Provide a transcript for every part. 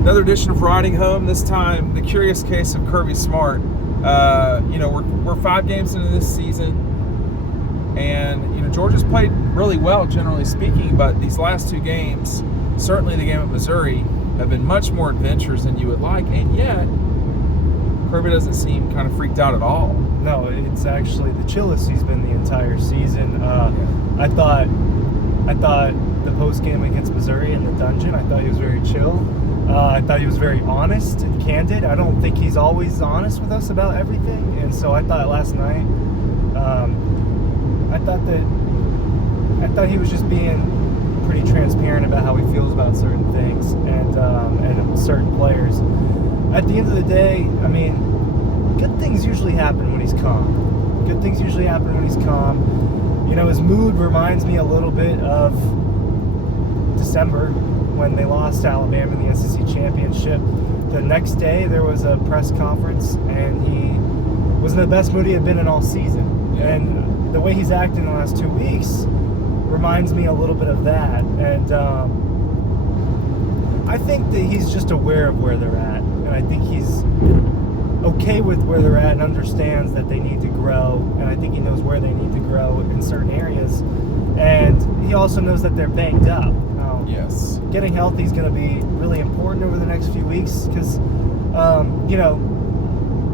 Another edition of Riding Home. This time, the curious case of Kirby Smart. We're 5 games into this season, and Georgia's played really well, generally speaking. But these last 2 games, certainly the game at Missouri, have been much more adventurous than you would like, and yet Kirby doesn't seem kind of freaked out at all. No, it's actually the chillest he's been the entire season. I thought the post game against Missouri in the dungeon, I thought he was very chill. I thought he was very honest and candid. I don't think he's always honest with us about everything, and so I thought last night, I thought he was just being pretty transparent about how he feels about certain things and certain players. At the end of the day, I mean, good things usually happen when he's calm. His mood reminds me a little bit of December when they lost to Alabama in the SEC championship. The next day, there was a press conference, and he was in the best mood he had been in all season. Yeah. And the way he's acting the last 2 weeks reminds me a little bit of that. And I think that he's just aware of where they're at, and I think he's okay with where they're at and understands that they need to grow, and I think he knows where they need to grow in certain areas, and he also knows that they're banged up. Yes. Getting healthy is going to be really important over the next few weeks because,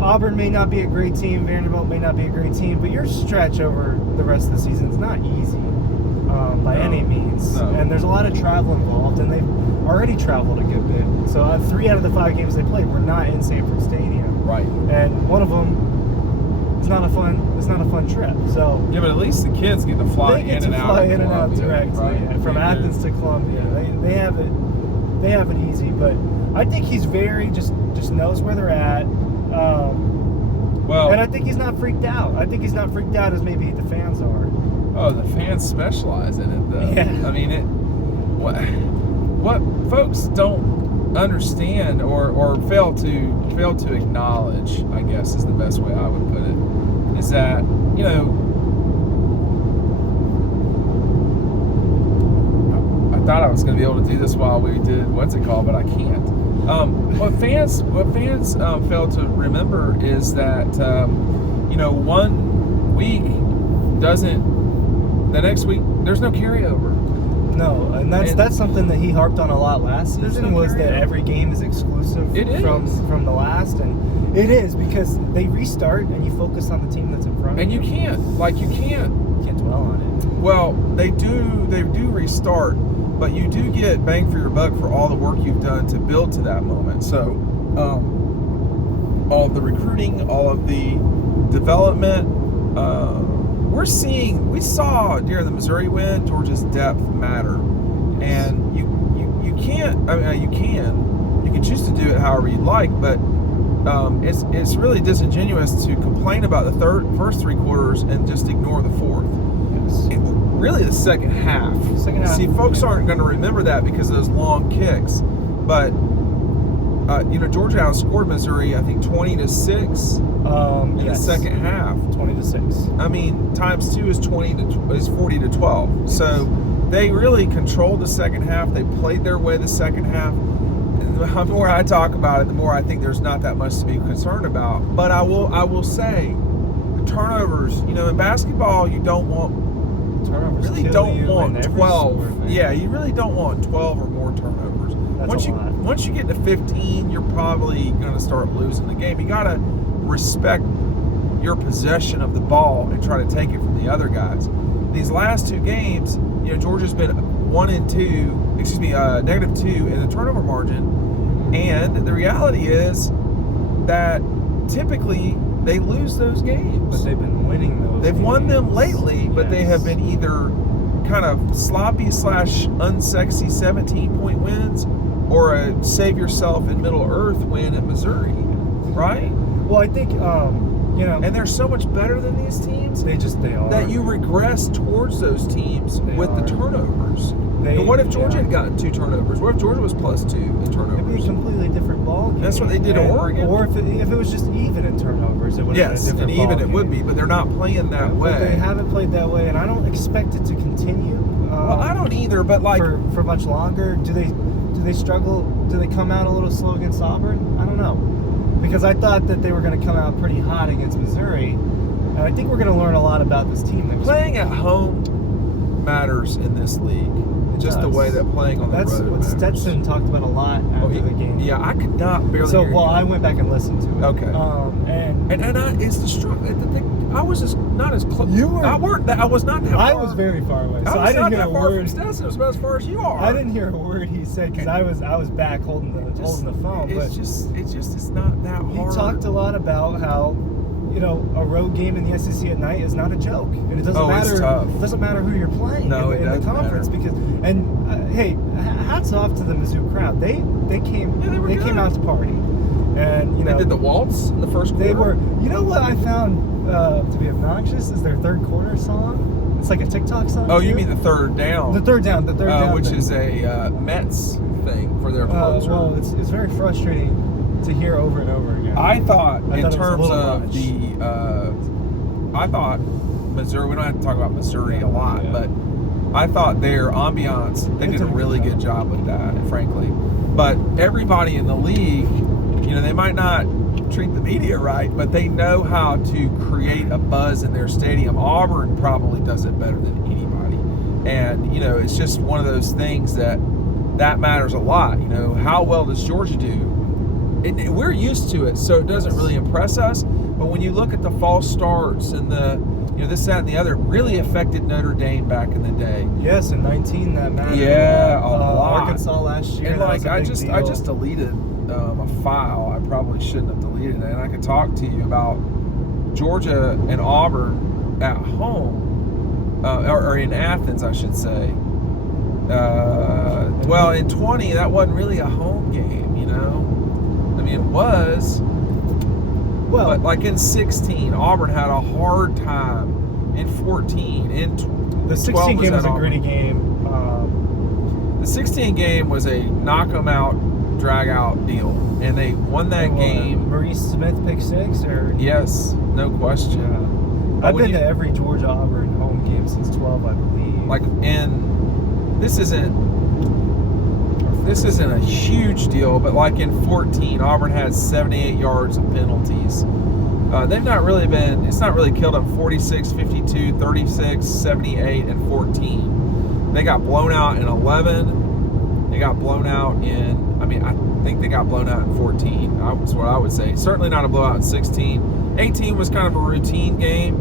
Auburn may not be a great team, Vanderbilt may not be a great team, but your stretch over the rest of the season is not easy by any means. No. And there's a lot of travel involved, and they've already traveled a good bit. So 3 out of the 5 games they played were not in Sanford Stadium. Right. And one of them it's not a fun trip. So yeah, but at least the kids get to fly in and out. They get to fly in and out directly, right? yeah, from Athens to Columbia. They have it easy, but I think he's very just knows where they're at. And I think he's not freaked out. I think he's not freaked out as maybe the fans are. Oh, the fans specialize in it, though. Yeah. I mean, what folks don't understand or fail to acknowledge, I guess is the best way I would put it, is that I thought I was going to be able to do this while we did what's it called, but I can't. What fans fail to remember is that 1 week the next week there's no carryover. No, and that's something that he harped on a lot last season, was that every game is exclusive from the last, and it is because they restart and you focus on the team that's in front of and you. You can't dwell on it. Well, they do restart, but you do get bang for your buck for all the work you've done to build to that moment. So all of the recruiting, all of the development, we saw during the Missouri win, Georgia's depth matter, and you can choose to do it however you'd like, but it's really disingenuous to complain about the first 3 quarters and just ignore the fourth. Yes. Really, the second half. See, folks aren't going to remember that because of those long kicks, but Georgia outscored Missouri, I think 20-6 in the second half. 20-6. I mean, times 2 is 40-12. Yes. So they really controlled the second half. They played their way the second half. The more I talk about it, the more I think there's not that much to be concerned about. But I will say, the turnovers. In basketball, you don't want. Turnovers really don't want 12. Sport, yeah, you really don't want 12 or more turnovers. Once you get to 15, you're probably going to start losing the game. You got to respect your possession of the ball and try to take it from the other guys. These last 2 games, Georgia's been -2 in the turnover margin, and the reality is that typically they lose those games. But they've been winning those. They've won them lately, but they have been either kind of sloppy / unsexy 17-point wins, or a save yourself in Middle Earth win at Missouri, right? Well, I think and they're so much better than these teams. They are. That you regress towards those teams with the turnovers. And what if Georgia had gotten 2 turnovers? What if Georgia was +2 in turnovers? It'd be a completely different ball game. That's what they did at Oregon. Or if it was just even in turnovers, it would have been a different ball game. Yes, and even it would be, but they're not playing that way. But they haven't played that way, and I don't expect it to continue. Well, I don't either, but for much longer. Do they they struggle? Do they come out a little slow against Auburn? I don't know, because I thought that they were going to come out pretty hot against Missouri, and I think we're going to learn a lot about this team. Playing at home matters in this league. Just the way that playing on the road That's what matters. Stetson talked about a lot after the game. Yeah, I could not barely. So, hear well, you. I went back and listened to it. Okay. I was just not as close. You were. I was not that far. I was very far away, so I was didn't not hear that a far word. from Stetson. It was about as far as you are. I didn't hear a word he said because I was back holding the phone. It's not that hard. He talked a lot about how, a road game in the SEC at night is not a joke, and it doesn't matter. It's tough. It doesn't matter who you're playing in the conference matter. hey, hats off to the Mizzou crowd. They came out to party, and they did the waltz in the first quarter. They were. You know what I found to be obnoxious is their third quarter song. It's like a TikTok song. Oh, too. you mean the third down? The third down, which thing. is a Mets thing for their closer. Well, it's very frustrating to hear over and over again. I thought in it was terms a little of much. I thought Missouri. We don't have to talk about Missouri a lot, Yeah. but I thought their ambiance. They did a really good job with that, frankly. But everybody in the league, they might not treat the media right, but they know how to create a buzz in their stadium. Auburn probably does it better than anybody, and it's just one of those things that matters a lot. How well does Georgia do? And we're used to it, so it doesn't really impress us. But when you look at the false starts and the this, that, and the other, it really affected Notre Dame back in the day. Yes, in 19 that mattered. Yeah, a lot. Arkansas last year. And I just deleted a file. I probably shouldn't have deleted it. And I could talk to you about Georgia and Auburn at home, or in Athens, I should say. Well, in 20, that wasn't really a home game, I mean, it was. Well, but like in 16, Auburn had a hard time. In 14, the 16 game was a gritty game. The 16 game was a knock 'em out, drag out deal, and they won that game. Maurice Smith pick six, or yes, no question. Yeah. I've been to every Georgia Auburn home game since 12, I believe. Like, and this isn't a huge deal, but like in 14, Auburn had 78 yards of penalties. It's not really killed them 46, 52, 36, 78, and 14. They got blown out in 11. They got blown out I think they got blown out in 14. That's what I would say. Certainly not a blowout in 16. 18 was kind of a routine game.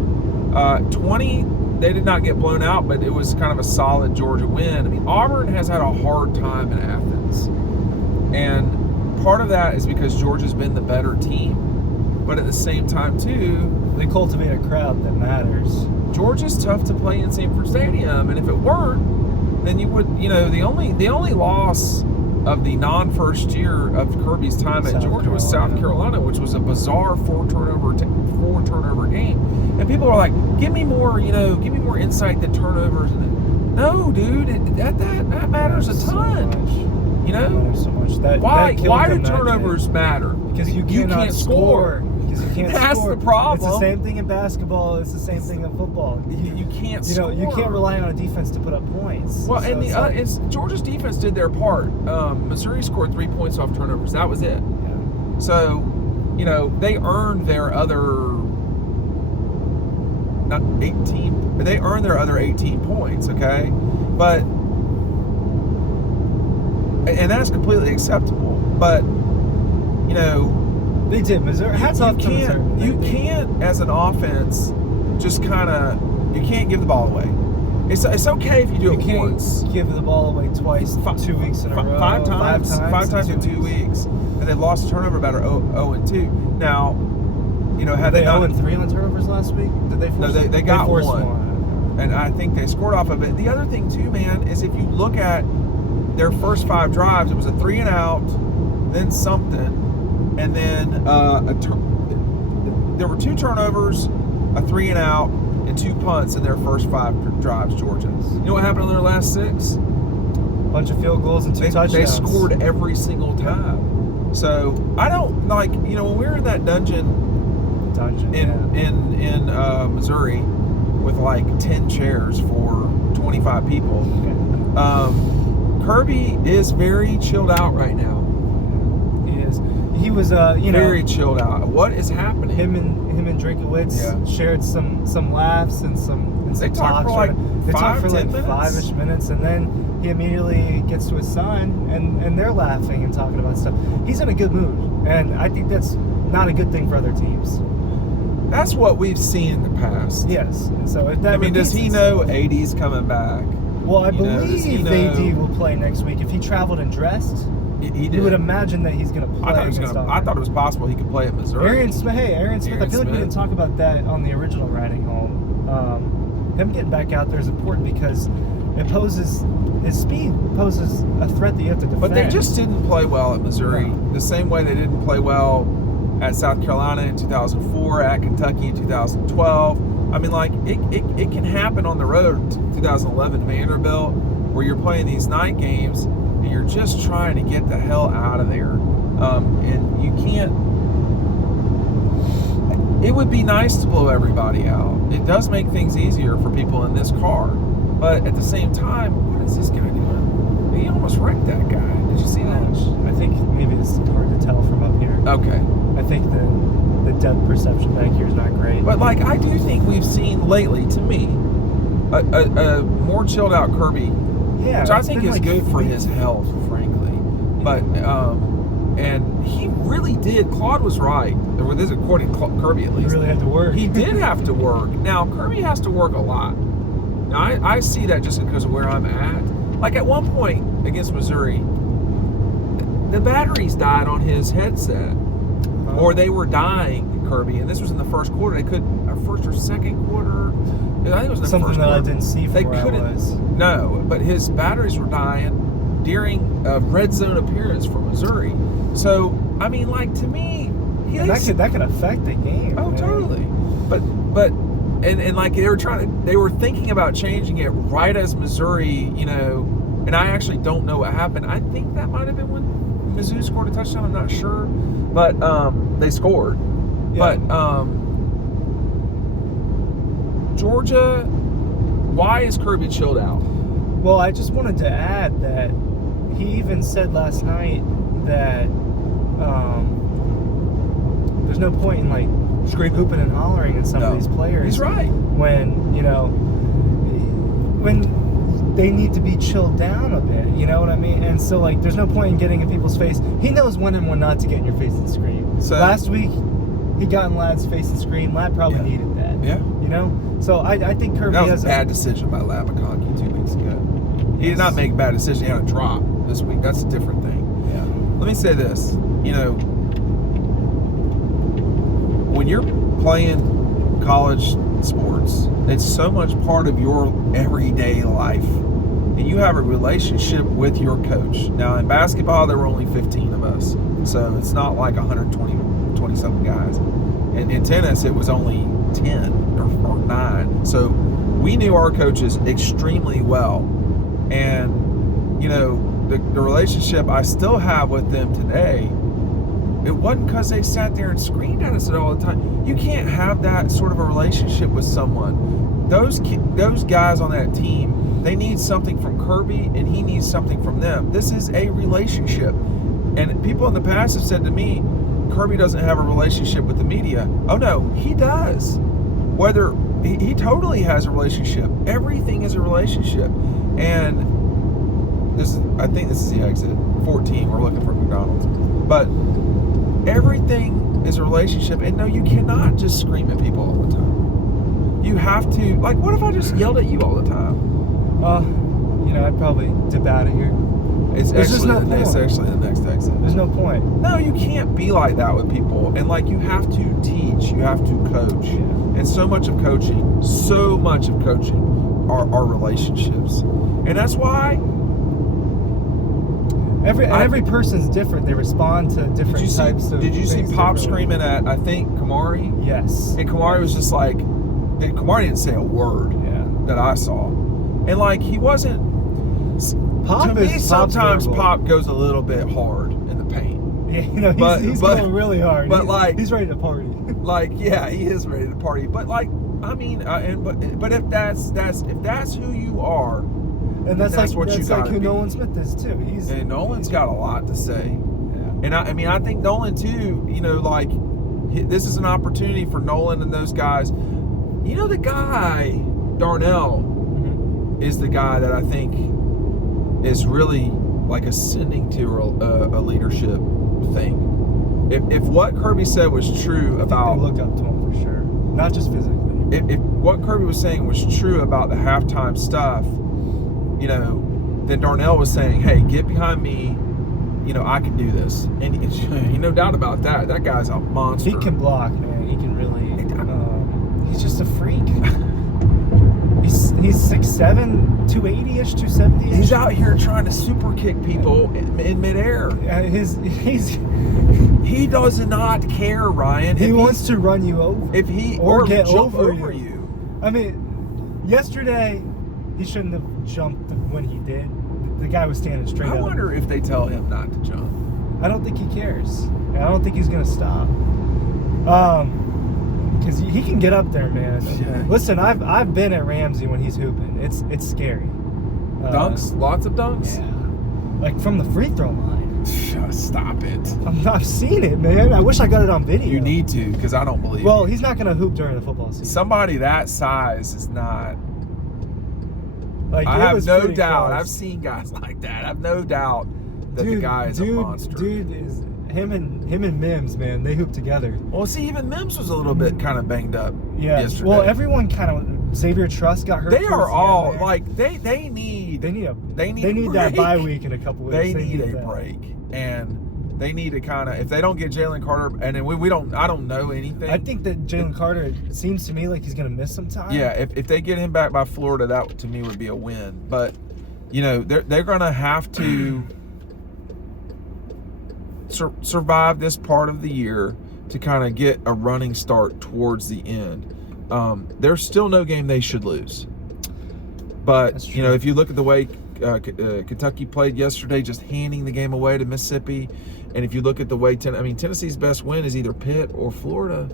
20, they did not get blown out, but it was kind of a solid Georgia win. Auburn has had a hard time in Athens. And part of that is because Georgia's been the better team. But at the same time, too, they cultivate a crowd that matters. Georgia's tough to play in Sanford Stadium. And if it weren't, then you would, the only loss of the non-first year of Kirby's time at Georgia was South Carolina, which was a bizarre four turnover game. And people are like, give me more insight than turnovers. No, dude, that matters a ton. That matters so much. Why do turnovers matter? Because you can't score. Because you can't That's score. the problem. It's the same thing in basketball. It's the same thing in football. You can't score. You can't rely on a defense to put up points. Well, and Georgia's defense did their part. Missouri scored 3 points off turnovers. That was it. Yeah. So, they earned their other 18. They earned their other 18 points. Okay, but and that's completely acceptable. But they did. Missouri. Hats off to Missouri. You can't, as an offense, just you can't give the ball away. It's okay if you do it once. Give the ball away twice, 2 weeks in a row. Five times in 2 weeks. And they lost turnover battle 0-2. Now, had they not 0-3 on turnovers last week? Did they force? No, they got one. And I think they scored off of it. The other thing too, man, is if you look at their first 5 drives, it was a 3 and out, then something, and then there were 2 turnovers, a 3 and out, and 2 punts in their first 5 drives. Georgia. You know what happened in their last 6? Bunch of field goals and 2 touchdowns. They scored every single time. So I don't when we were in that dungeon in Missouri with like 10 chairs for 25 people. Kirby is very chilled out right now. He is. He was, very chilled out. What is happening? Him and Drakowitz shared some laughs and some They talks. They talked for like 5-ish minutes, and then he immediately gets to his son, and they're laughing and talking about stuff. He's in a good mood, and I think that's not a good thing for other teams. That's what we've seen in the past. Yes. And so if that does he know AD's coming back? Well, I believe AD will play next week. If he traveled and dressed, you would imagine that he's going to play. I thought it was possible he could play at Missouri. Aaron Smith. I feel like we didn't talk about that on the original Riding Home. Him getting back out there is important because it poses his speed poses a threat that you have to defend. But they just didn't play well at Missouri. No. The same way they didn't play well at South Carolina in 2004, at Kentucky in 2012. I mean, like, it can happen on the road. 2011 Vanderbilt, where you're playing these night games and you're just trying to get the hell out of there. And you can't. It would be nice to blow everybody out. It does make things easier for people in this car. But at the same time, what is this guy doing? He almost wrecked that guy. Did you see that? I think maybe it's hard to tell from up here. Okay. I think the depth perception back here is not great. But, like, I do think we've seen lately, to me, a more chilled out Kirby, which I think is good for his health, frankly. But, and he really did. Claude was right. This is according to Kirby, at least. He really had to work. He did have to work. Now, Kirby has to work a lot. Now, I see that just because of where I'm at. Like, at one point against Missouri, the batteries died on his headset. Or they were dying, Kirby, and this was in the first quarter. They couldn't, first or second quarter. I think it was in the something first that quarter. I didn't see from where I was. No, but his batteries were dying during a red zone appearance for Missouri. So, I mean, like, to me, that could affect the game. Oh, man. Totally. But like they were thinking about changing it right as Missouri, and I actually don't know what happened. I think that might have been when Mizzou scored a touchdown. I'm not sure, but they scored. Yeah. But Georgia, why is Kirby chilled out? Well, I just wanted to add that he even said last night that there's no point in like hooping and hollering at some of these players. He's right. When they need to be chilled down a bit, you know what I mean? And so, like, there's no point in getting in people's face. He knows when and when not to get in your face and scream. So last week, he got in Ladd's face and screamed. Ladd probably needed that. Yeah. You know? So I think Kirby has a bad decision by Ladd McConkey 2 weeks ago. He did not make a bad decision. He had a drop this week. That's a different thing. Yeah. Let me say this. When you're playing college sports, it's so much part of your everyday life. And you have a relationship with your coach. Now, in basketball, there were only 15 of us. So it's not like 20-something guys. And in tennis, it was only 10 or 9. So we knew our coaches extremely well. And, the relationship I still have with them today, it wasn't because they sat there and screamed at us all the time. You can't have that sort of a relationship with someone. Those guys on that team, they need something from Kirby, and he needs something from them. This is a relationship. And people in the past have said to me, Kirby doesn't have a relationship with the media. Oh, no, he does. Whether he totally has a relationship. Everything is a relationship. And I think this is the exit 14. We're looking for McDonald's. But everything is a relationship. And no, you cannot just scream at people all the time. You have to, like, what if I just yelled at you all the time? I'd probably dip out of here. It's actually the next exit. There's no point. No, you can't be like that with people. And, like, you have to teach. You have to coach. Yeah. And so much of coaching are relationships. And that's why every person's different. They respond to different types of. Did you see Pop screaming at, I think, Kamari? Yes. And Kamari was just like, Kamari didn't say a word that I saw. And, like, he wasn't. Sometimes Pop goes a little bit hard in the paint. Yeah, he's going really hard. But he's ready to party. Like, yeah, he is ready to party. But, like, I mean, but if that's who you are, And that's like what you that's got like who Nolan Smith is too. And Nolan's got a lot to say. Yeah. And I mean, I think Nolan too. You know, like this is an opportunity for Nolan and those guys. You know, the guy Darnell is the guy that I think is really like ascending to a leadership thing. If what Kirby said was true about, they look up to him for sure, not just physically. If what Kirby was saying was true about the halftime stuff, you know, then Darnell was saying, "Hey, get behind me. You know, I can do this." And no doubt about that. That guy's a monster. He can block, man. He can really. He's just a freak. He's 6'7", 280-ish, 270-ish. He's out here trying to super kick people in midair. He does not care, Ryan. He wants to run you over. If he or get jump over you. I mean, yesterday he shouldn't have jumped when he did. The guy was standing straight up. I wonder if they tell him not to jump. I don't think he cares. I don't think he's gonna stop. Because he can get up there, man. Yeah. Listen, I've been at Ramsey when he's hooping. It's scary. Dunks, lots of dunks. Yeah, like from the free throw line. Stop it. I've seen it, man. I wish I got it on video. You need to, because I don't believe. Well, he's not gonna hoop during the football season. Somebody that size is not. Like, I have no pretty doubt. close. I've seen guys like that. I have no doubt that the guy is a monster. Dude is him and Mims, man. They hoop together. Well, see, even Mims was a little bit kind of banged up. Yeah. Yesterday. Well, everyone kind of. Xavier Truss got hurt. They are all end like they need that bye week in a couple weeks. They need a break, and they need to kind of, if they don't get Jalen Carter, and then we don't, I don't know anything. I think that Jalen Carter, it seems to me like he's going to miss some time. Yeah, if they get him back by Florida, that to me would be a win. But you know, they're going to have to survive this part of the year to kind of get a running start towards the end. There's still no game they should lose. But, you know, if you look at the way Kentucky played yesterday, just handing the game away to Mississippi, and if you look at the way, Tennessee's best win is either Pitt or Florida.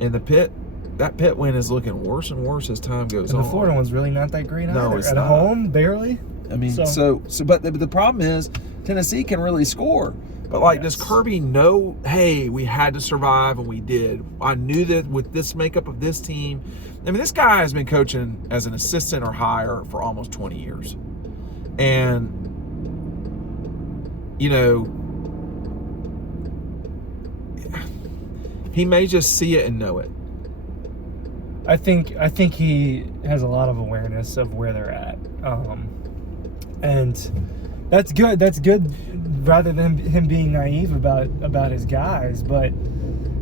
And that Pitt win is looking worse and worse as time goes on. And the Florida one's really not that great either. No, it's at not. home, barely. I mean, but the problem is Tennessee can really score. But, like, does Kirby know, hey, we had to survive, and we did. I knew that with this makeup of this team. I mean, this guy has been coaching as an assistant or higher for almost 20 years. And, you know, he may just see it and know it. I think he has a lot of awareness of where they're at. And that's good. That's good. Rather than him being naive about his guys, but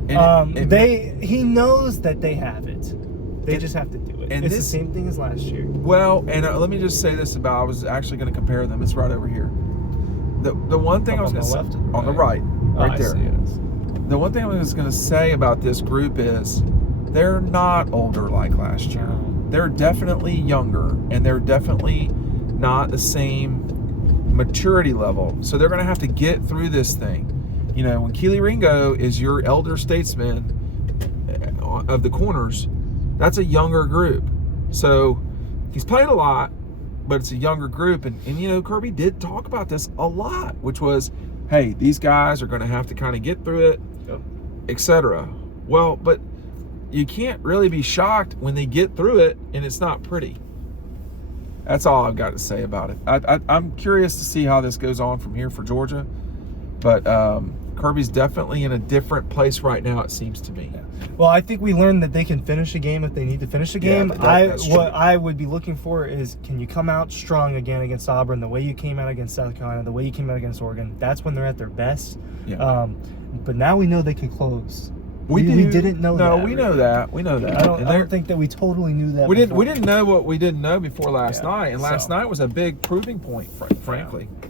he knows that they have it. They just have to do it. And it's the same thing as last year. Well, and let me just say this about, I was actually going to compare them. It's right over here. The one thing I was going to say on the right there. The one thing I was going to say about this group is they're not older like last year. They're definitely younger, and they're definitely not the same maturity level. So they're going to have to get through this thing. You know, when Keely Ringo is your elder statesman of the corners, that's a younger group. So he's played a lot, but it's a younger group. And you know, Kirby did talk about this a lot, which was, hey, these guys are going to have to kind of get through it, etc. Well, but you can't really be shocked when they get through it and it's not pretty. That's all I've got to say about it. I'm curious to see how this goes on from here for Georgia. But Kirby's definitely in a different place right now, it seems to me. Well, I think we learned that they can finish a game if they need to finish a game. That's true. What I would be looking for is, can you come out strong again against Auburn, the way you came out against South Carolina, the way you came out against Oregon. That's when they're at their best. Yeah. But now we know they can close. We didn't know that. No, we know that. We know that. I don't think that we totally knew that. We didn't know what we didn't know before last night, and last night was a big proving point, frankly. Yeah.